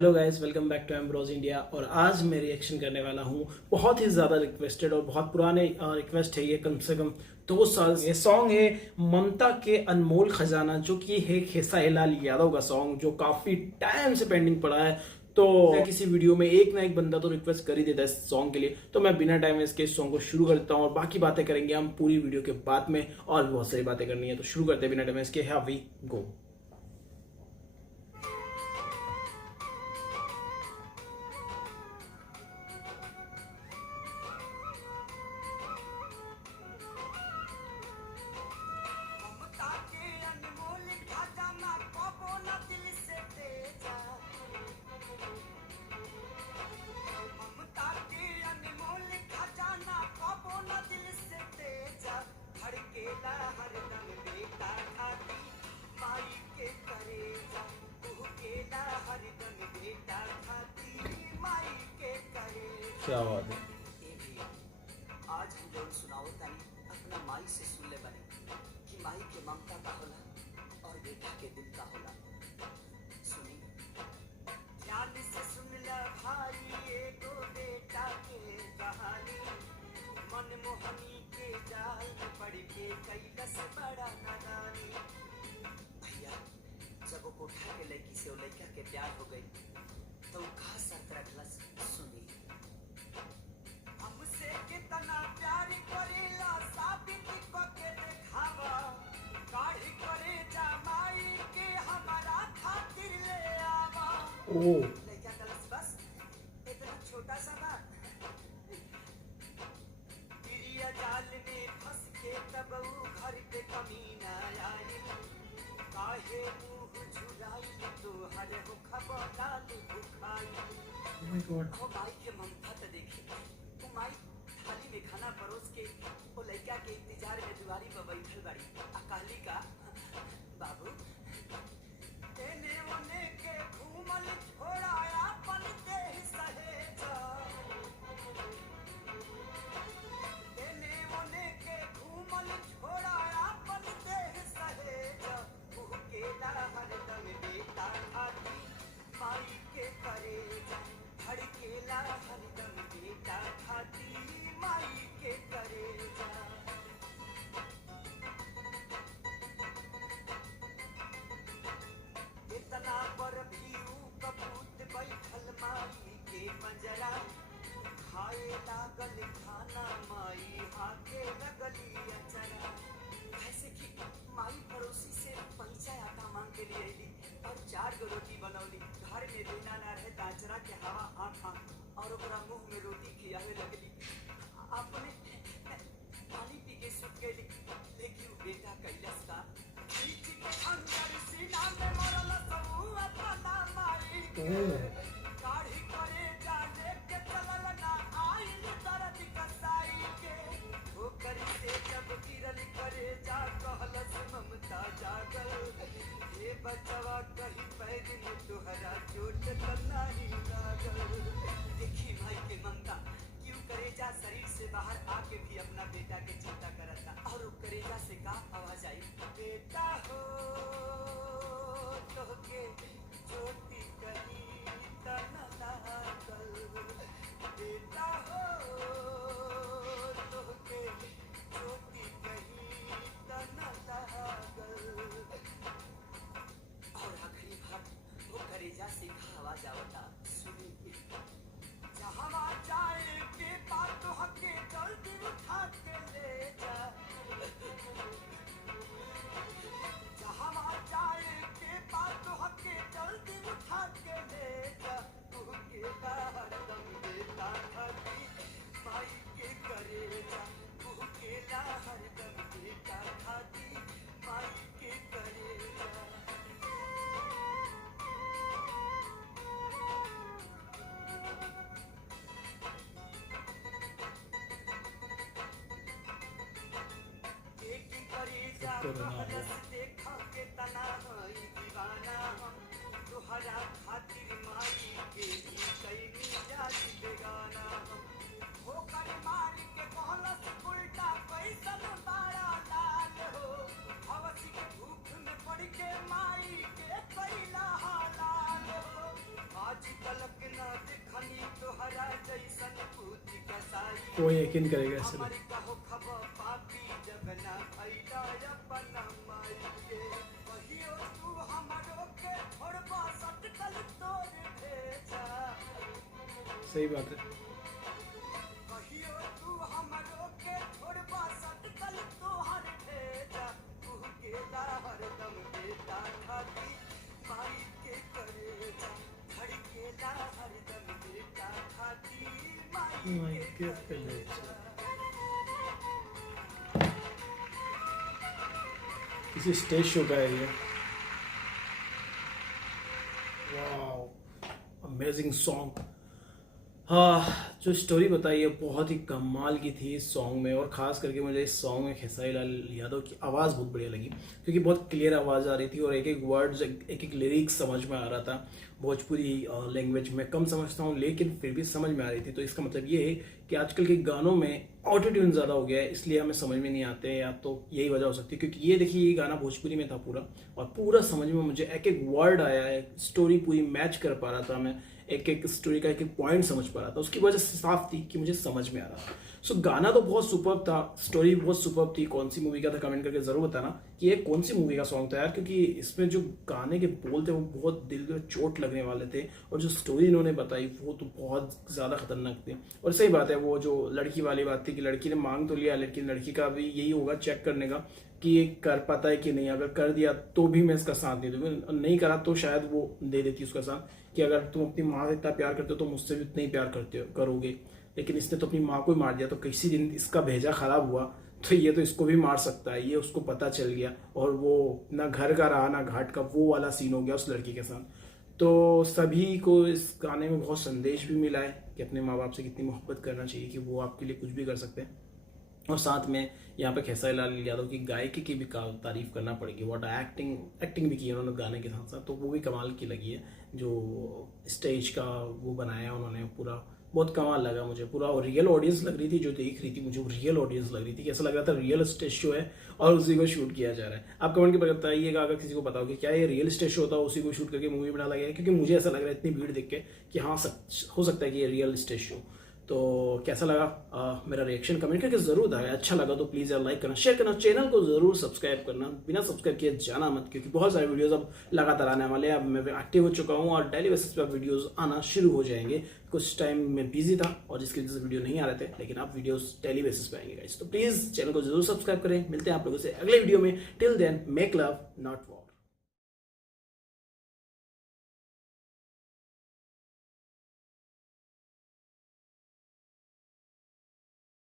Hello guys, welcome back to Ambrose India. और आज मैं रिएक्शन करने वाला हूँ बहुत ही ज़्यादा रिक्वेस्टेड और बहुत पुराने रिक्वेस्ट है ये, कम से कम 2 साल। ये सॉन्ग है ममता के अनमोल खजाना, जो कि है खेसारीलाल यादव का सॉन्ग, जो काफ़ी टाइम से पेंडिंग पड़ा है। तो किसी वीडियो में एक ना एक बंदा तो रिक्वेस्ट कर ही देता है इस सॉन्ग के लिए। तो मैं बिना टाइम वेस्ट के इस सॉन्ग को शुरू करता हूँ और बाकी बातें करेंगे हम पूरी वीडियो के बाद में। और भी बहुत सारी बातें करनी है, तो शुरू करते हैं बिना टाइम वेस्ट के। How we go. ममता के अनमोल खजाना कबो न दिल से तेजा। ममता के अनमोल खजाना कबो न दिल से तेजा। धड़केला हरदम बेटा खाती माई के करेजा। कुहकेला हरदम बेटा खाती माई के करेजा। क्या बात है। आज हम जौन सुनाओ तानी अपना माई से सुन ले बने कि माई के ममता का होला और बेटा के दिल का होला। सुनी ध्यान से सुन ले भाई, एगो बेटा के कहानी। मनमोहनी के जाल में पड़ के कैलस बड़ा नादानी। भैया जब वो कोठा के लड़की से वो लड़का के प्यार हो गई तो वो कहा शर्त रखलस। सुनी हमसे कितना प्यार करेला साबित करके दिखावा। काढ़ी करे जमाई के हमारा खातिर ले आवा। ओ लड़का कलस बस इतना छोटा सा बात। प्रिय जाल में फंस के तब वो घर पे कमीना आई। काहे मुंह झुराई तो हर हो खबर लाल भुखाई। Oh my God। ओ माई के ममता तो देखी। ओ माई थाली में खाना परोस के ओ लड़का के इंतजार में दुआरी पर बैठल बाड़ी। अकाली का बाबू एने ओने के घूमल छोड़ाया पन देह सहेजा। एने ओने के घूमल छोड़ाया पन देह सहेजा। भूखेला हरदम बेटा खाती माई के करेजा। धड़केला हरदम बेटा खाती माई के करेजा। इतना पर भी ऊ कपूत बैठल माई के पंजरा। खाए लागल खाना माई हाथे लगली अचरा। ऐसे कि माई पड़ोसी से पैसा आटा मांग के लिए अली और 4 गो रोटी बनौली। घर में देना ना रहे ताचरा के हवा आँख और ओकरा मुंह में रोटी खियावे लगली। अपने पानी पी के सुत गई। लेकिन वो बेटा कैलस का खींच के अंदर सीना में मरल सबू अपना माई के। काढ़ी करे जाने के चलल ना आइल दर्द कसाई के। ओकर से जब गिरल करे जा कहलस ममता जागल। हे बचवा कहीं पैर में तुहरा चोट त नहीं लागल। देखी भाई के ममता क्यों करेजा शरीर से बाहर आके भी अपना बेटा के चिंता करता। और वो करेजा से का आवाज आई, बेटा हो तोहके ज्योति कहीं त न लागल। बेटा हो तोहके ज्योति कहीं त न लागल। और आखिरी बात वो करेजा से का आवाज आवता। सुनी जहाँ जाए के बात हके जल्दी उठा के ले जा। जहाँ जाए के बात हके जल्दी उठा के ले जा। तू के हरदम बेटा खाती माई के करेजा। तू के हरदम बेटा खाती माई के करेजा। देखी करेजा कहलस देखा के तना हई दीवाना। हम तुहरा खातिर माई के भी कैनी जाति बेगाना। हम होकर मार के कहलस उल्टा कैसन बाड़ा लाल हो। हवसी के भूख में पड़ के माई के कैला हालाल हो। आज कोई यकीन करेगा ऐसे में। हमारी कहो खबर पापी जगना भैला अपना माई के कहियो तू हमरो के छोड़बा सटकल तोर भेजा सही बात है। कहियो तू हमरो के छोड़बा सटकल तोहर भेजा तू केला हरदम बेटा खाती माई के करेजा धड़केला हरदम बेटा खाती माई माई के के कलेजा। किसी स्टेज शो का है ये। Wow, amazing song. हाँ, जो स्टोरी बताई है बहुत ही कमाल की थी इस सॉन्ग में, और ख़ास करके मुझे इस सॉन्ग में खेसारी लाल यादव की आवाज़ बहुत बढ़िया लगी, क्योंकि बहुत क्लियर आवाज़ आ रही थी और एक एक वर्ड्स एक एक लिरिक्स समझ में आ रहा था। भोजपुरी लैंग्वेज में कम समझता हूँ लेकिन फिर भी समझ में आ रही थी। तो इसका मतलब ये है कि आजकल के गानों में ऑटो ट्यून ज़्यादा हो गया है, इसलिए हमें समझ में नहीं आते हैं, या तो यही वजह हो सकती है। क्योंकि ये देखिए, ये गाना भोजपुरी में था पूरा, और पूरा समझ में मुझे एक एक वर्ड आया है, स्टोरी पूरी मैच कर पा रहा था मैं, एक एक स्टोरी का एक एक पॉइंट समझ पा रहा था। उसकी वजह से साफ थी कि मुझे समझ में आ रहा था। सो गाना तो बहुत सुपर्ब था, स्टोरी बहुत सुपर्ब थी। कौन सी मूवी का था कमेंट करके जरूर बताना कि ये कौन सी मूवी का सॉन्ग था यार, क्योंकि इसमें जो गाने के बोल थे वो बहुत दिल में चोट लगने वाले थे, और जो स्टोरी इन्होंने बताई वो तो बहुत ज़्यादा खतरनाक थी। और सही बात है, वो जो लड़की वाली बात थी कि लड़की ने मांग तो लिया, लेकिन लड़की का भी यही होगा चेक करने का कि ये कर पाता है कि नहीं। अगर कर दिया तो भी मैं इसका साथ नहीं दूंगा, नहीं करा तो शायद वो दे देती उसका साथ कि अगर तुम अपनी माँ से इतना प्यार करते हो तो मुझसे भी उतना ही प्यार करोगे। लेकिन इसने तो अपनी माँ को ही मार दिया, तो किसी दिन इसका भेजा खराब हुआ तो ये तो इसको भी मार सकता है, ये उसको पता चल गया। और वो ना घर का रहा ना घाट का, वो वाला सीन हो गया उस लड़की के साथ। तो सभी को इस गाने में बहुत संदेश भी मिला है कि अपने माँ बाप से कितनी मोहब्बत करना चाहिए, कि वो आपके लिए कुछ भी कर सकते हैं। और साथ में यहाँ पे खेसारी लाल यादव की गायकी की भी तारीफ करना पड़ेगी। वॉट एक्टिंग भी की है उन्होंने गाने के साथ साथ, तो वो भी कमाल की लगी है। जो स्टेज का वो बनाया उन्होंने पूरा, बहुत कमाल लगा मुझे पूरा। और रियल ऑडियंस लग रही थी जो देख रही थी, मुझे रियल ऑडियंस लग रही थी, ऐसा लग रहा था रियल स्टेज शो है और उसी को शूट किया जा रहा है। आप कमेंट के बताइएगा अगर किसी को पता हो कि क्या ये रियल स्टेज शो होता है, उसी को शूट करके मूवी बना लगा है, क्योंकि मुझे ऐसा लग रहा है इतनी भीड़ देख के कि हाँ हो सकता है कि ये रियल स्टेज शो। तो कैसा लगा मेरा रिएक्शन कमेंट करके जरूर बताएं। अच्छा लगा तो प्लीज़ यार लाइक करना, शेयर करना, चैनल को जरूर सब्सक्राइब करना, बिना सब्सक्राइब किए जाना मत, क्योंकि बहुत सारे वीडियोस अब लगातार आने वाले हैं। अब मैं एक्टिव हो चुका हूँ और डेली बेसिस पे वीडियोस आना शुरू हो जाएंगे। कुछ टाइम में बिजी था और जिसकी वजह से वीडियो नहीं आ रहे थे, लेकिन अब वीडियोस डेली बेसिस पे आएंगे गाइस। तो प्लीज़ चैनल को जरूर सब्सक्राइब करें। मिलते हैं आप लोगों से अगले वीडियो में। Till then make love not war.